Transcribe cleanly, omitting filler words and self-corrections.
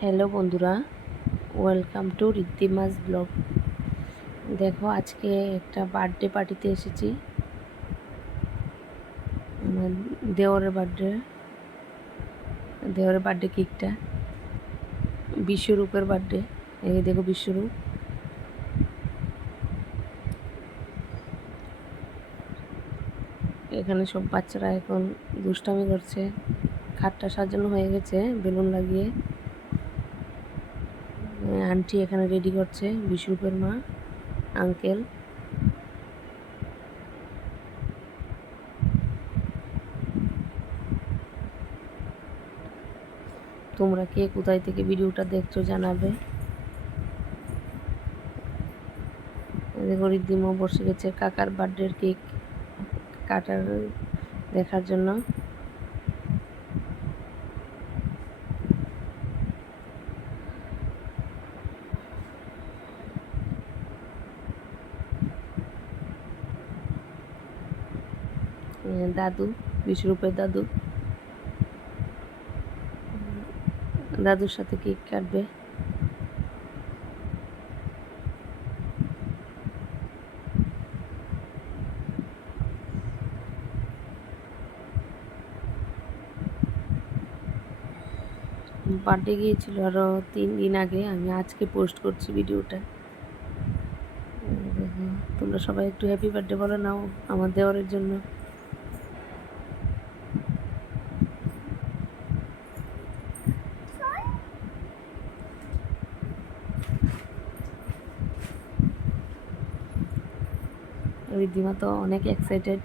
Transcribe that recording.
হ্যালো বন্ধুরা, welcome to ঋদ্ধিমাস ব্লগ। দেখো, আজকে একটা বার্থডে পার্টিতে এসেছি। আমার দেওরের বার্থডে কেকটা, বিশ্বরূপের বার্থডে। এই দেখো বিশ্বরূপ। এখানে সব বাচ্চারা এখন দুষ্টামি করছে। খাটটা সাজানো হয়ে গেছে বেলুন লাগিয়ে। আন্টি এখানে রেডি করছে, বিশ্বরূপের মা, আঙ্কেল। তোমরা কে কোথায় থেকে ভিডিওটা দেখছো জানাবে। দেখো ঋদ্ধিমা বসে গেছে কাকার বার্থডের কেক কাটার দেখার জন্য। দাদু, বিশ্বরূপের দাদুর সাথে কেক কাটবে। বার্থডে গিয়েছিল আরও 3 দিন আগে, আমি আজকে পোস্ট করছি ভিডিওটা। তোমরা সবাই একটু হ্যাপি বার্থডে বলে নাও আমার দেওরের জন্য। ঋদ্ধিমা তো অনেক এক্সাইটেড।